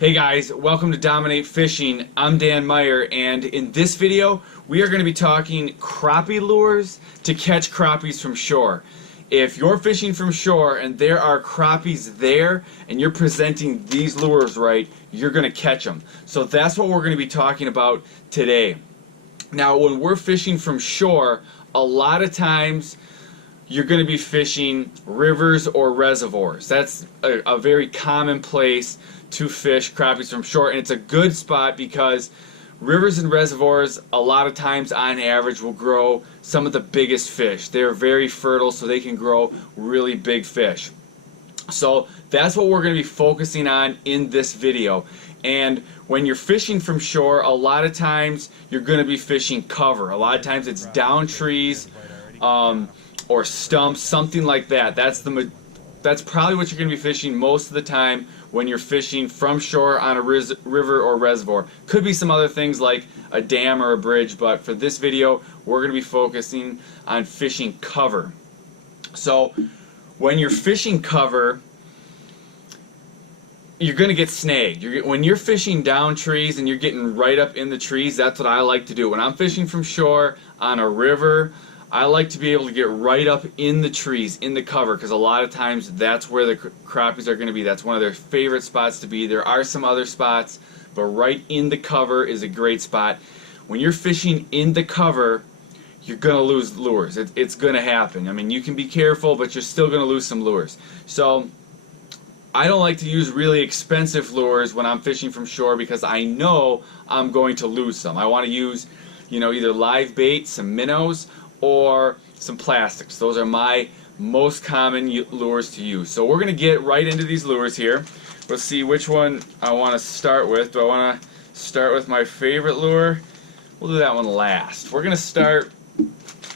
Hey guys, welcome to Dominate Fishing. I'm Dan Meyer, and in this video we are going to be talking crappie lures to catch crappies from shore. If you're fishing from shore and there are crappies there and you're presenting these lures right, you're going to catch them. So that's what we're going to be talking about today. Now when we're fishing from shore, a lot of times you're going to be fishing rivers or reservoirs. That's a very common place to fish crappies from shore, and it's a good spot because rivers and reservoirs a lot of times on average will grow some of the biggest fish. They're very fertile, so they can grow really big fish. So that's what we're going to be focusing on in this video. And when you're fishing from shore, a lot of times you're going to be fishing cover. A lot of times it's down trees or stumps, something like that. That's probably what you're going to be fishing most of the time when you're fishing from shore on a river or reservoir. Could be some other things like a dam or a bridge, but for this video we're going to be focusing on fishing cover. So when you're fishing cover, you're going to get snagged. When you're fishing down trees and you're getting right up in the trees, that's what I like to do. When I'm fishing from shore on a river, I like to be able to get right up in the trees, in the cover, because a lot of times that's where the crappies are going to be. That's one of their favorite spots to be. There are some other spots, but right in the cover is a great spot. When you're fishing in the cover, you're going to lose lures. It's going to happen. I mean, you can be careful, but you're still going to lose some lures. So I don't like to use really expensive lures when I'm fishing from shore because I know I'm going to lose some. I want to use, either live bait, some minnows, or some plastics. Those are my most common lures to use. So we're going to get right into these lures here. Let's see which one I want to start with. Do I want to start with my favorite lure? We'll do that one last. We're going to start,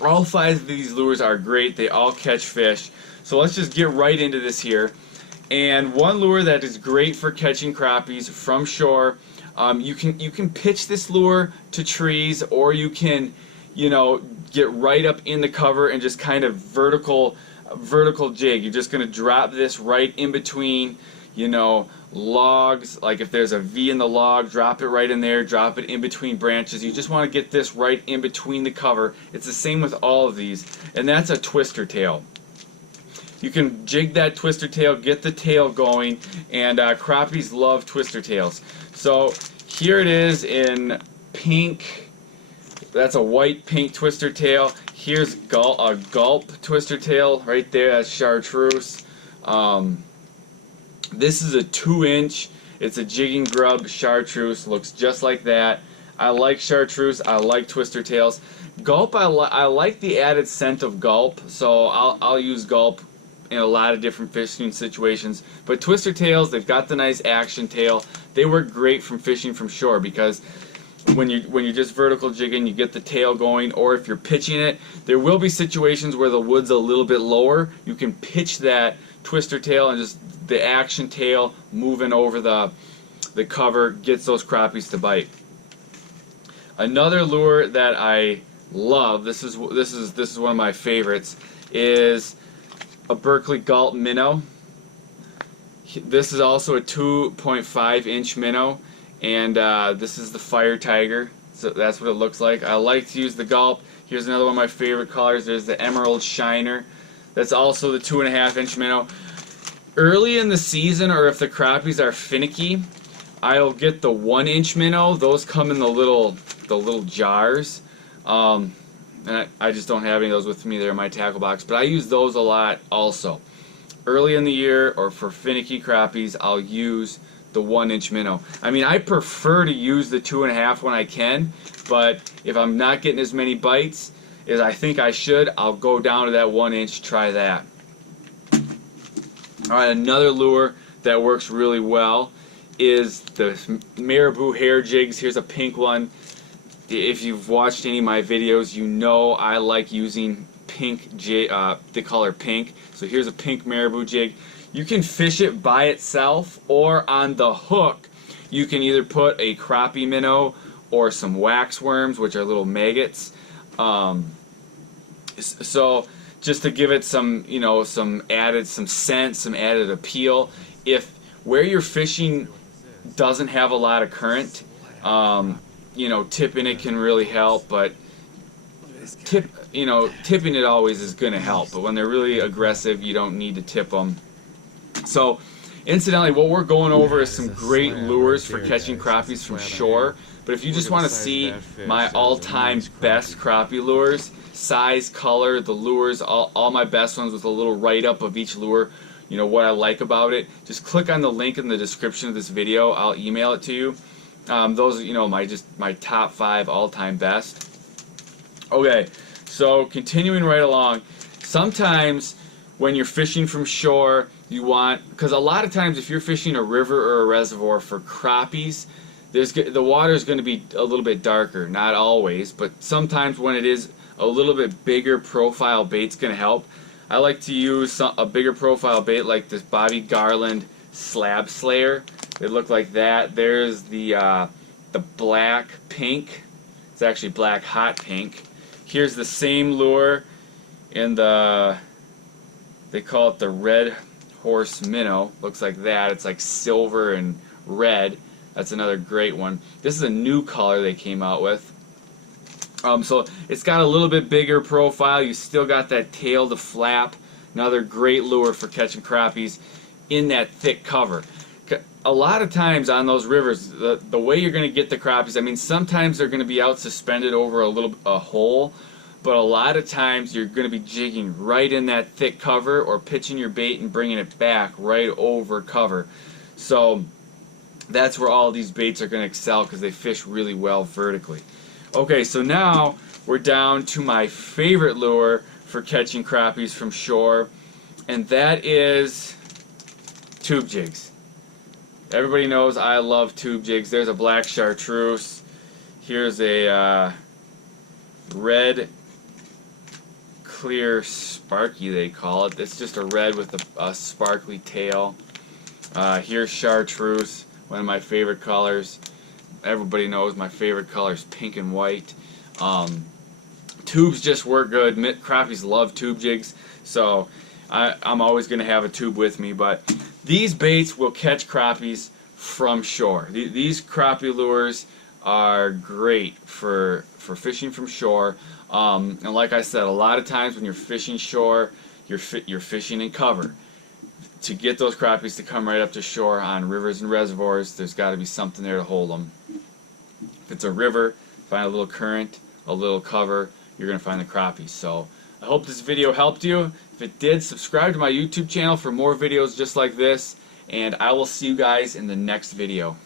all 5 of these lures are great. They all catch fish. So let's just get right into this here. And one lure that is great for catching crappies from shore, you can pitch this lure to trees, or you can get right up in the cover and just kind of vertical jig. You're just going to drop this right in between, logs. Like if there's a V in the log, drop it right in there, drop it in between branches. You just want to get this right in between the cover. It's the same with all of these, and that's a twister tail. You can jig that twister tail, get the tail going, and crappies love twister tails. So here it is in pink. That's a white pink twister tail. Here's a gulp twister tail right there. That's chartreuse. This is a 2-inch. It's a jigging grub chartreuse. Looks just like that. I like chartreuse. I like twister tails. Gulp, I like the added scent of gulp, so I'll use gulp in a lot of different fishing situations. But twister tails, they've got the nice action tail. They work great from fishing from shore because when you're just vertical jigging, you get the tail going, or if you're pitching it, there will be situations where the wood's a little bit lower. You can pitch that twister tail and just the action tail moving over the cover gets those crappies to bite. Another lure that I love, this is one of my favorites, is a Berkley gulp minnow. This is also a 2.5-inch minnow. And this is the fire tiger, so that's what it looks like. I like to use the gulp. Here's another one of my favorite colors. There's the emerald shiner. That's also the 2.5-inch minnow. Early in the season, or if the crappies are finicky, I'll get the 1-inch minnow. Those come in the little jars, and I just don't have any of those with me there in my tackle box. But I use those a lot also. Early in the year, or for finicky crappies, I'll use the 1-inch minnow. I mean, I prefer to use the 2.5 when I can, but if I'm not getting as many bites as I think I should, I'll go down to that 1-inch, try that. Alright, another lure that works really well is the marabou hair jigs. Here's a pink one. If you've watched any of my videos, you know I like using pink jig, the color pink. So here's a pink marabou jig. You can fish it by itself, or on the hook you can either put a crappie minnow or some wax worms, which are little maggots. So just to give it some, some added scent, some added appeal. If where you're fishing doesn't have a lot of current. You know, tipping it can really help, but tipping it always is going to help. But when they're really aggressive, you don't need to tip them. So, incidentally, what we're going over is some great lures for catching crappies from shore. But if you just want to see my all-time best crappie lures, size, color, the lures, all my best ones with a little write-up of each lure, you know, what I like about it, just click on the link in the description of this video. I'll email it to you. Those are, you know, my top 5 all-time best. Okay, so continuing right along, sometimes when you're fishing from shore, you want, because a lot of times if you're fishing a river or a reservoir for crappies, the water is going to be a little bit darker. Not always, but sometimes when it is a little bit bigger profile bait's going to help. I like to use a bigger profile bait like this Bobby Garland Slab Slayer. They look like that. There's the black pink. It's actually black hot pink. Here's the same lure in the, they call it the Red Horse Minnow. Looks like that. It's like silver and red. That's another great one. This is a new color they came out with. So it's got a little bit bigger profile. You still got that tail to flap. Another great lure for catching crappies in that thick cover. A lot of times on those rivers, the way you're going to get the crappies, I mean, sometimes they're going to be out suspended over a hole, but a lot of times you're going to be jigging right in that thick cover or pitching your bait and bringing it back right over cover. So that's where all these baits are going to excel because they fish really well vertically. Okay, so now we're down to my favorite lure for catching crappies from shore, and that is tube jigs. Everybody knows I love tube jigs. There's a black chartreuse. Here's a red clear sparky, they call it. It's just a red with a sparkly tail. Here's chartreuse, one of my favorite colors. Everybody knows my favorite color is pink and white. Tubes just work good. Crappies love tube jigs, so I'm always going to have a tube with me. But these baits will catch crappies from shore. These crappie lures are great for fishing from shore. And like I said, a lot of times when you're fishing shore, you're fishing in cover. To get those crappies to come right up to shore on rivers and reservoirs, there's got to be something there to hold them. If it's a river, find a little current, a little cover, you're going to find the crappies. So I hope this video helped you. If it did, subscribe to my YouTube channel for more videos just like this, and I will see you guys in the next video.